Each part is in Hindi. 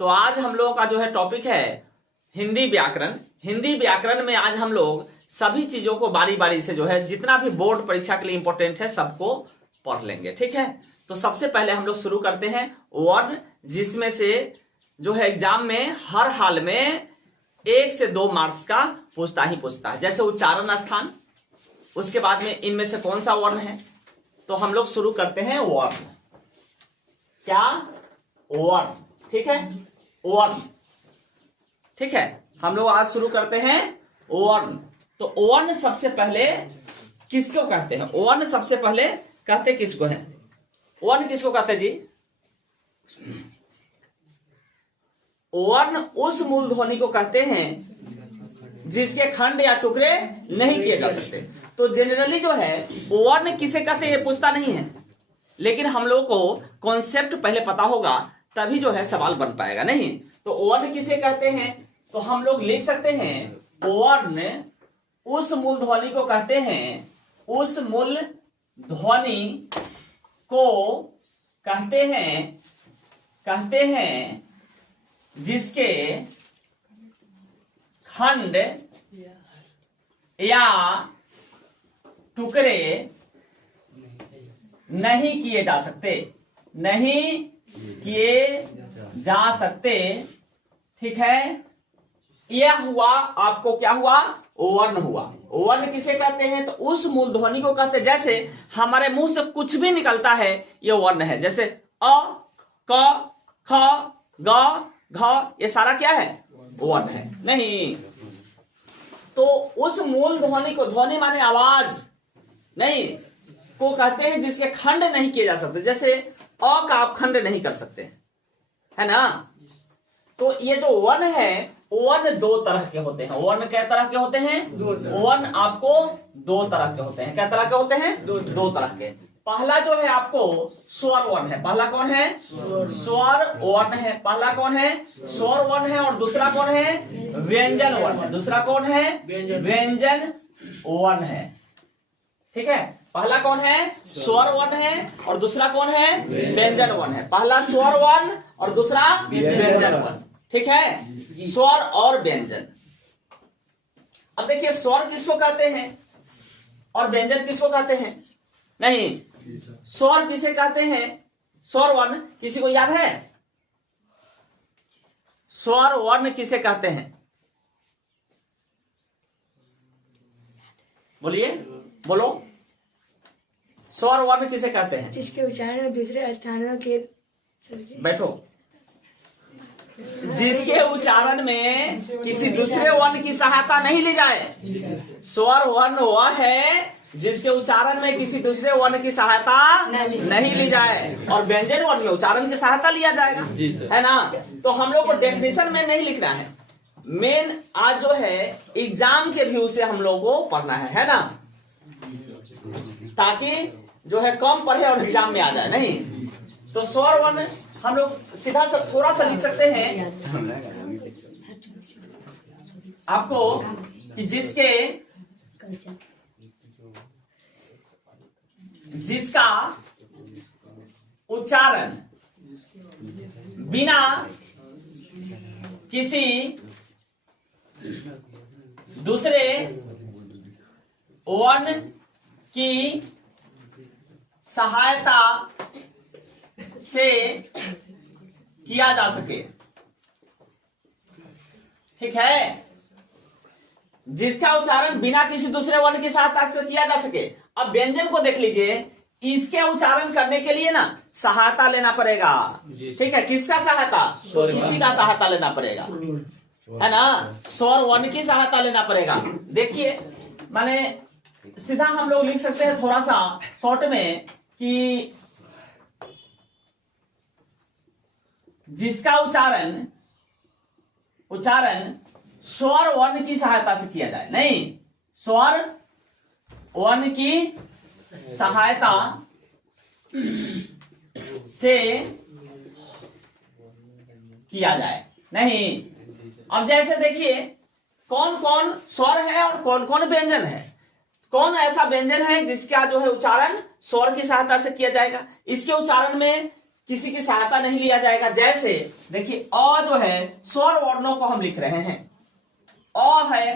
तो आज हम लोगों का जो है टॉपिक है हिंदी व्याकरण। हिंदी व्याकरण में आज हम लोग सभी चीजों को बारी बारी से जो है जितना भी बोर्ड परीक्षा के लिए इंपॉर्टेंट है सबको पढ़ लेंगे, ठीक है। तो सबसे पहले हम लोग शुरू करते हैं वर्ण, जिसमें से जो है एग्जाम में हर हाल में 1 से 2 मार्क्स का पूछता ही पूछता है। जैसे उच्चारण स्थान, उसके बाद में इनमें से कौन सा वर्ण है। तो हम लोग शुरू करते हैं वर्ण। क्या? वर्ण, ठीक है। वर्ण, ठीक है। हम लोग आज शुरू करते हैं वर्ण। तो वर्ण सबसे पहले किसको कहते हैं? वर्ण सबसे पहले कहते किसको है? वर्ण किसको कहते हैं जी? वर्ण उस मूल ध्वनि को कहते हैं जिसके खंड या टुकड़े नहीं किए जा सकते। तो जनरली जो है वर्ण किसे कहते हैं ये पूछता नहीं है, लेकिन हम लोग को कॉन्सेप्ट पहले पता होगा तभी जो है सवाल बन पाएगा। नहीं तो वर्ण किसे कहते हैं? तो हम लोग लिख सकते हैं वर्ण उस मूल ध्वनि को कहते हैं, उस मूल ध्वनि को कहते हैं जिसके खंड या टुकड़े नहीं किए जा सकते, नहीं किए जा सकते, ठीक है। यह हुआ आपको क्या हुआ? वर्ण हुआ। वर्ण किसे कहते हैं? तो उस मूल ध्वनि को कहते हैं। जैसे हमारे मुंह से कुछ भी निकलता है यह वर्ण है। जैसे अ, क, ख, ग, घ, ये सारा क्या है? वर्ण है। नहीं तो उस मूल ध्वनि को, ध्वनि माने आवाज, नहीं को कहते हैं जिसके खंड नहीं किए जा सकते। जैसे अ का आप खंड नहीं कर सकते, है ना। तो ये जो वर्ण है, वर्ण 2 तरह के होते हैं। वर्ण कै तरह के होते हैं? वर्ण आपको 2 तरह के होते हैं। क्या तरह के होते हैं? 2 तरह के। पहला जो है आपको स्वर वर्ण है। पहला कौन है? स्वर वर्ण है। पहला कौन है? स्वर वर्ण है। और दूसरा कौन है? व्यंजन वर्ण है। दूसरा कौन है? व्यंजन वर्ण है, ठीक है। पहला कौन है? स्वर वर्ण है और दूसरा कौन है? व्यंजन वर्ण है। पहला स्वर वर्ण और दूसरा व्यंजन वर्ण, ठीक है। स्वर और व्यंजन। अब देखिए स्वर किसको कहते हैं और व्यंजन किसको कहते हैं? नहीं, स्वर किसे कहते हैं? स्वर वर्ण किसी को याद है? स्वर वर्ण किसे कहते हैं? बोलिए, बोलो। स्वर वर्ण किसे कहते हैं? जिसके उच्चारण दूसरे स्थानों के बैठो। जिसके उच्चारण में किसी दूसरे वर्ण की सहायता नहीं ली जाए। स्वर वर्ण वह है जिसके उच्चारण में किसी दूसरे वर्ण की सहायता नहीं ली जाए, और व्यंजन वर्ण में उच्चारण की सहायता लिया जाएगा, है ना। तो हम लोग को डेफिनेशन में नहीं लिखना है, मेन आज जो है एग्जाम के व्यू से हम लोग को पढ़ना है ना, ताकि जो है कम पढ़े और एग्जाम में आ जाए। नहीं तो स्वर वर्ण हम लोग सीधा सा थोड़ा सा लिख सकते हैं आपको कि जिसका उच्चारण बिना किसी दूसरे वर्ण की सहायता से किया जा सके, ठीक है। जिसका उच्चारण बिना किसी दूसरे वर्ण की सहायता से किया जा सके। अब व्यंजन को देख लीजिए, इसके उच्चारण करने के लिए ना सहायता लेना पड़ेगा, ठीक है। किसका सहायता? तो इसी का सहायता लेना पड़ेगा, है ना। स्वर वर्ण की सहायता लेना पड़ेगा। देखिए माने सीधा हम लोग लिख सकते हैं थोड़ा सा शॉर्ट में कि जिसका उच्चारण स्वर वर्ण की सहायता से किया जाए। नहीं, स्वर वर्ण की सहायता से किया जाए। नहीं, अब जैसे देखिए कौन कौन स्वर है और कौन कौन व्यंजन है। कौन ऐसा व्यंजन है जिसका जो है उच्चारण स्वर की सहायता से किया जाएगा? इसके उच्चारण में किसी की सहायता नहीं लिया जाएगा। जैसे देखिए अ जो है स्वर वर्णों को हम लिख रहे हैं। अ है,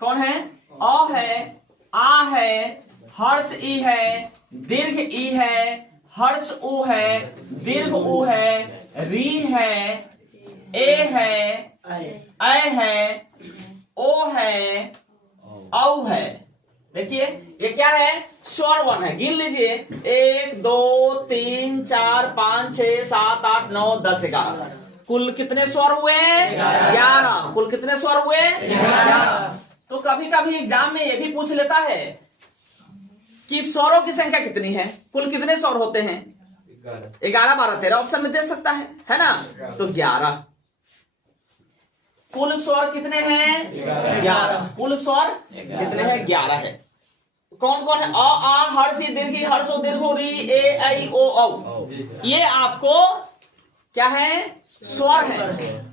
कौन है? अ है, आ है, हर्ष ई है, दीर्घ ई है, हर्ष उ है, दीर्घ उ है, री है, ए है, ऐ है, ओ है, औ है। देखिए ये क्या है? स्वर वर्ण है। गिन लीजिए 1 2 3 4 5 6 7 8 9 10 11। कुल कितने स्वर हुए? 11। कुल कितने स्वर हुए? 11। तो कभी कभी एग्जाम में ये भी पूछ लेता है कि स्वरों की संख्या कितनी है, कुल कितने स्वर होते हैं? 11 12 13 ऑप्शन में दे सकता है ना? तो 11। कुल स्वर कितने हैं? 11। कुल स्वर कितने हैं? 11 है। कौन कौन है? अ आ हर्ष ई दीर्घ ई हर्ष ओ दीर्घ री ए ऐ ओ औ। ये आपको क्या है? स्वर है।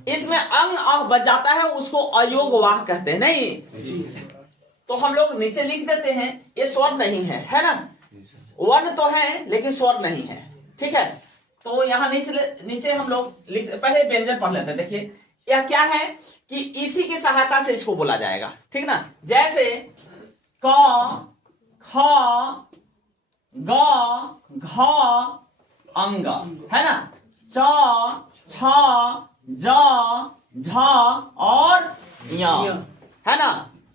इसमें अंग अ बच जाता है, उसको अयोग वाह कहते हैं। नहीं तो हम लोग नीचे लिख देते हैं, ये स्वर नहीं है ना? वर्ण तो है लेकिन स्वर नहीं है। ठीक है, तो यहां नीचे हम लोग लिख, पहले व्यंजन पढ़ लेते हैं। देखिए यह क्या है कि इसी की सहायता से इसको बोला जाएगा। ठीक ना? जैसे क ख ग घ अंग है ना? च छ ज झ और य है ना?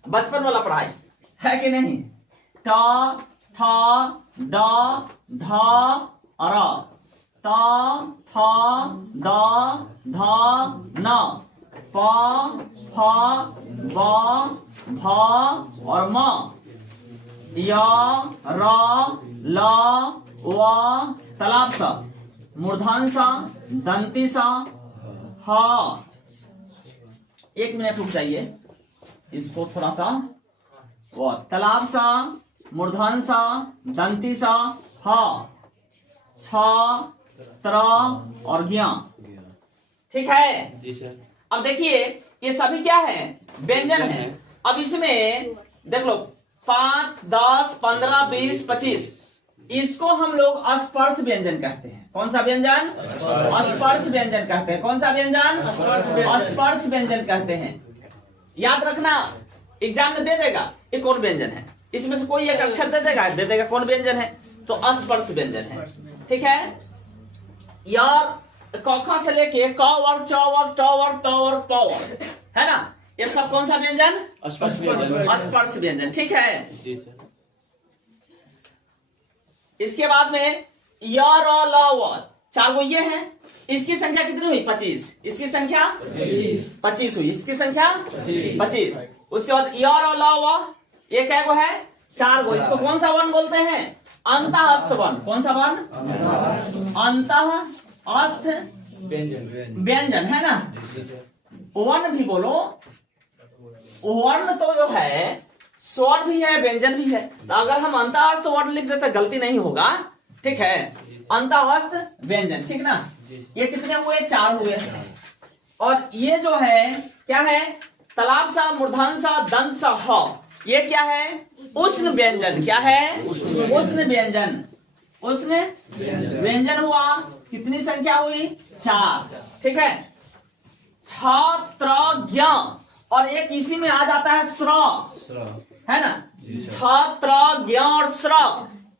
बचपन वाला पढ़ाई है कि नहीं? ट ठ ड ढ र त थ द ध न प फ ब भ और म य र ल व तालाब सा मूर्धन सा दंती सा ह। 1 मिनट रुक जाइए, इसको थोड़ा सा। वो तालाब सा मूर्धन सा दंती सा ह छ त्र और ज्ञ। ठीक है? अब देखिए ये सभी क्या है? व्यंजन है। अब इसमें देख लो 5 10 15 20 25 इसको हम लोग स्पर्श व्यंजन कहते हैं। कौन सा व्यंजन? स्पर्श व्यंजन कहते हैं। कौन सा व्यंजन? स्पर्श व्यंजन कहते हैं। याद रखना, एग्जाम में दे देगा ये कौन व्यंजन है, इसमें से कोई एक अक्षर दे देगा कौन व्यंजन है, तो स्पर्श व्यंजन है। ठीक है यार, कौखा से लेके क वर्ग च वर्ग ट वर्ग त वर्ग प वर्ग है ना? ये सब कौन सा व्यंजन? स्पर्श व्यंजन। ठीक है, इसके बाद में य र ल व 4 गो ये है। इसकी संख्या कितनी हुई? 25। इसकी संख्या 25 हुई। इसकी संख्या 25। उसके बाद य र ल व ये क्या गो है? 4 गो। इसको कौन सा वर्ण बोलते हैं? अंतःस्थ वर्ण। कौन सा वर्ण? अंतःस्थ व्यंजन है ना? वर्ण भी बोलो। वर्ण तो जो है स्वर भी है व्यंजन भी है, तो अगर हम अंतःस्थ वर्ण लिख देते गलती नहीं होगा। ठीक है, अंतःस्थ व्यंजन। ठीक ना? ये कितने हुए? 4 हुए। और ये जो है क्या है? तालाब सा मूर्धन सा दंत सा ह, ये क्या है? उष्ण व्यंजन। क्या है? उष्ण व्यंजन। उष्ण व्यंजन हुआ। कितनी संख्या हुई? 4। ठीक है, छात्र और एक इसी में आ जाता है स्र, है ना? छात्र और स्र,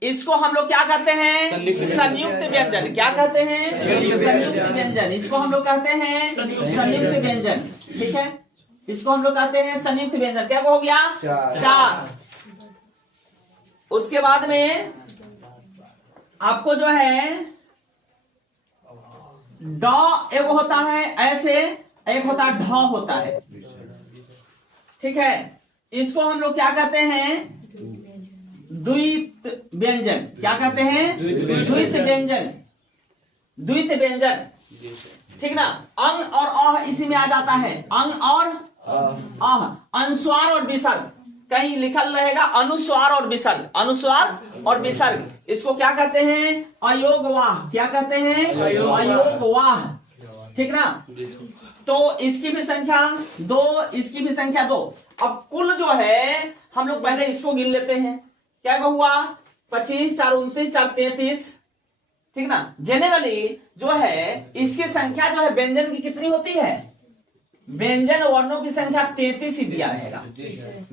इसको हम लोग क्या कहते हैं? संयुक्त व्यंजन। क्या कहते हैं? संयुक्त व्यंजन। इसको हम लोग कहते हैं संयुक्त व्यंजन। ठीक है, इसको हम लोग कहते हैं संयुक्त व्यंजन। क्या हो गया? 4। उसके बाद में आपको जो है ड एक होता है ऐसे, एक होता है ढ होता है। ठीक है, इसको हम लोग क्या कहते हैं? द्वित व्यंजन। क्या कहते हैं? द्वित व्यंजन। द्वित व्यंजन। ठीक ना? अंग और अह इसी में आ जाता है। अंग और अह, अनुस्वार और विसर्ग। कहीं लिखल रहेगा अनुस्वार और विसर्ग। अनुस्वार और विसर्ग इसको क्या कहते हैं? अयोगवाह। क्या कहते हैं? अयोगवाह। ठीक ना? तो इसकी भी संख्या 2, इसकी भी संख्या 2। अब कुल जो है हम लोग पहले इसको गिन लेते हैं। क्या हुआ? 25 4 29 4 33 ठीक ना। जनरली जो है इसकी संख्या जो है व्यंजन की कितनी होती है, व्यंजन वर्णों की संख्या 33 ही दिया रहेगा।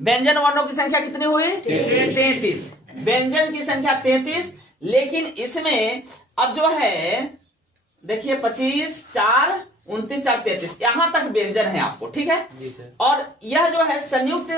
व्यंजन वर्णों की संख्या कितनी हुई, 33। व्यंजन की संख्या 33, लेकिन इसमें अब जो है देखिए 25, 4, 29, 4, 33 यहां तक व्यंजन है आपको, ठीक है। और यह जो है संयुक्त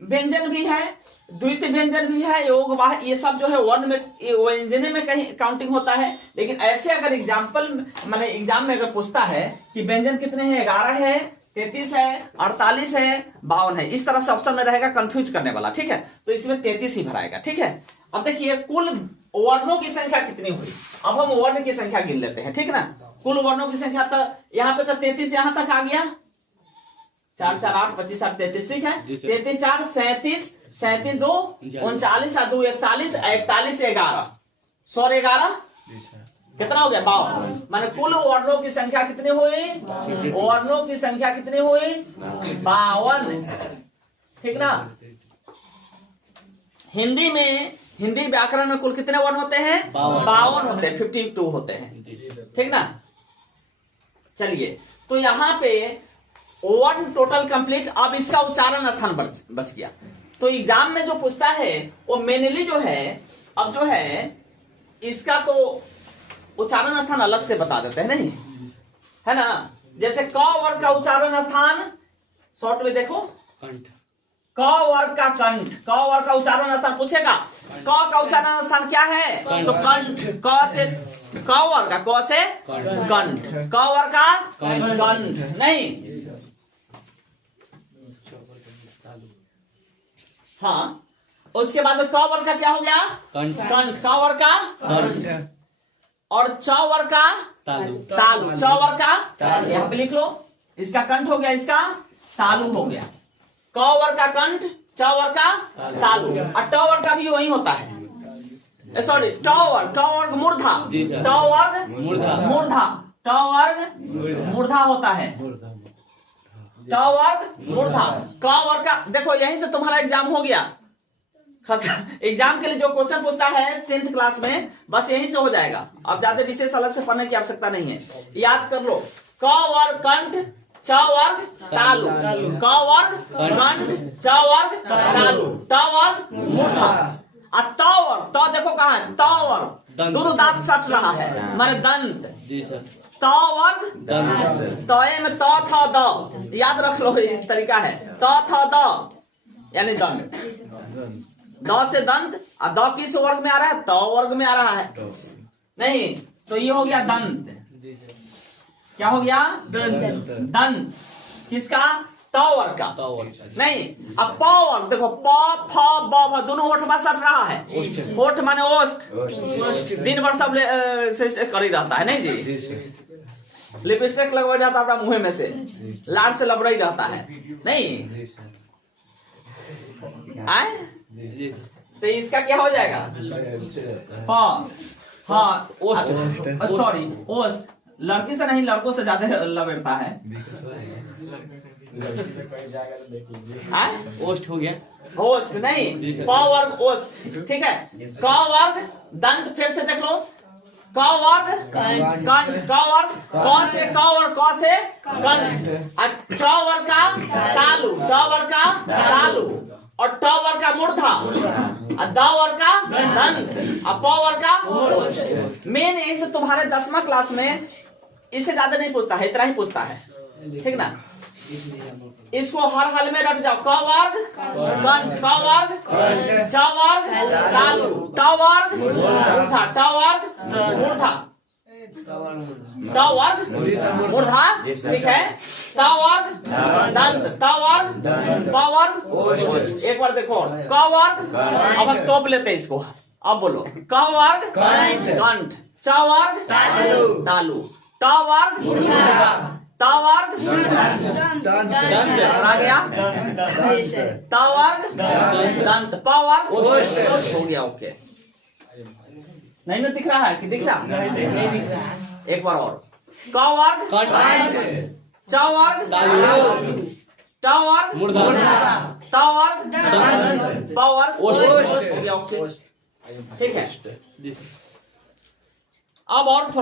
व्यंजन भी है, द्वितीय व्यंजन भी है, योग वाह, ये सब जो है वर्ण में व्यंजन में कहीं काउंटिंग होता है। लेकिन ऐसे अगर एग्जाम्पल माने एग्जाम में अगर पूछता है कि व्यंजन कितने हैं, 11 है, 33 है, 48 है, 52 है, इस तरह से ऑप्शन में रहेगा कंफ्यूज करने वाला, ठीक है। तो इसमें 33 ही भराएगा, ठीक है। अब देखिए कुल वर्णों की संख्या कितनी हुई, अब हम वर्ण की संख्या गिन लेते हैं, ठीक ना। कुल वर्णों की संख्या तो यहाँ पे तो 33 यहां तक आ गया, 4, 4, 8, 25, 8, 33, ठीक है। 33, 4, 37, 37, 2, 39, 2, 41, 41, 11, 111 कितना हो गया, 52। माने कुल वर्णों की संख्या कितनी हुई, वर्णों की संख्या कितनी हुई, 52, ठीक ना। हिंदी में, हिंदी व्याकरण में कुल कितने वर्ण होते हैं, 52 होते हैं, 52 होते हैं, ठीक ना। चलिए, तो यहां पे वर्ण टोटल कंप्लीट। अब इसका उच्चारण स्थान बच गया। तो एग्जाम में जो पूछता है वो मेनली जो है, अब जो है इसका तो उच्चारण स्थान अलग से बता देते हैं, नहीं है ना। जैसे क वर्ग का उच्चारण स्थान शॉर्ट में देखो, क वर्ग का कंठ, क वर्ग का उच्चारण स्थान पूछेगा, क का उच्चारण स्थान क्या है, तो कंठ। क से क वर्ग का, क से कंठ, क वर्ग का कंठ, नहीं। हाँ, उसके बाद क वर्ग का क्या हो गया, कंठ। क वर्ग का कंठ, और च वर्ग का तालु, च वर्ग का तालु, यहाँ पे लिख लो, इसका कंठ हो गया, इसका तालु हो गया। क वर्ग का कंठ, च वर्ग का तालु, और ट वर्ग का भी वही होता है, सॉरी ट वर्ग मूर्धा, ट वर्ग मूर्धा, ट वर्ग मूर्धा होता है, ट वर्ग मूर्धा। क वर्ग का देखो, यहीं से तुम्हारा एग्जाम हो गया। एग्जाम के लिए जो क्वेश्चन पूछता है 10th क्लास में, बस यहीं से हो जाएगा। अब ज्यादा विशेष अलग से पढ़ने की आवश्यकता नहीं है, याद कर लो। क वर्ग कंठ, च वर्ग तालु, क वर्ग कंठ, च वर्ग तालु, ट वर्ग मूर्धा। और त वर्ग, त देखो कहाँ है, त वर्ग दोनों दांत सट रहा है, माने दंत। त वर्ग तय में त था द, याद रख लो, इस तरीका है, त था द यानी दंत, द से दंत, और द किस वर्ग में आ रहा है, त वर्ग में आ रहा है, नहीं। तो ये हो गया दंत, क्या हो गया, दंत। दंत किसका, त वर्ग का, नहीं। अब प वर्ग देखो, प फ ब दोनों होठ में सट रहा है, होठ माने ओष्ठ, दिन भर सब से कर ही रहता है, नहीं जी। लिपस्टिक लगवाई जाता है अपना मुंह में से, लार से लबड़ा ही रहता है, नहीं आए। तो इसका क्या हो जाएगा, हाँ हाँ ओष्ठ, सॉरी ओष्ठ, लड़की से नहीं लड़कों से ज्यादा लबड़ता है, ओष्ठ हो गया, ओष्ठ नहीं, क वर्ग ओष्ठ, ठीक है। क वर्ग दंत, फिर से देख लो, क वर्ग कंठ, क वर्ग क से क वर्ग, क से कंठ, च वर्ग का तालु, च वर्ग का तालु, और ट वर्ग का मूर्धा, और द वर्ग का दंत, और प वर्ग का ओष्ठ। मेन यही से तुम्हारे 10वां क्लास में इससे ज्यादा नहीं पूछता है, इतना ही पूछता है, ठीक ना। इसको हर हाल में रट जाओ, क वर्ग कंठ, क वर्ग च वर्ग तालु, ट वर्ग मूर्धा, ट वर्ग मूर्धा, ट वर्ग मूर्धा, ठीक है। त वर्ग दंत, त वर्ग प वर्ग ओष्ठ। एक बार देखो, क वर्ग, अब हम तोप लेते हैं इसको, अब बोलो, क वर्ग कंठ, च वर्ग तालु, ट वर्ग त वर्ग दंत, आ गया, त वर्ग दंत, प वर्ग ओष्ठ हो गया, ओके। नहीं ना दिख रहा है कि दिख रहा, नहीं दिख रहा है, एक बार और, क वर्ग च वर्ग ट वर्ग मूर्धा, त वर्ग प वर्ग ओष्ठ हो गया, ओके, ठीक है। अब और थोड़ा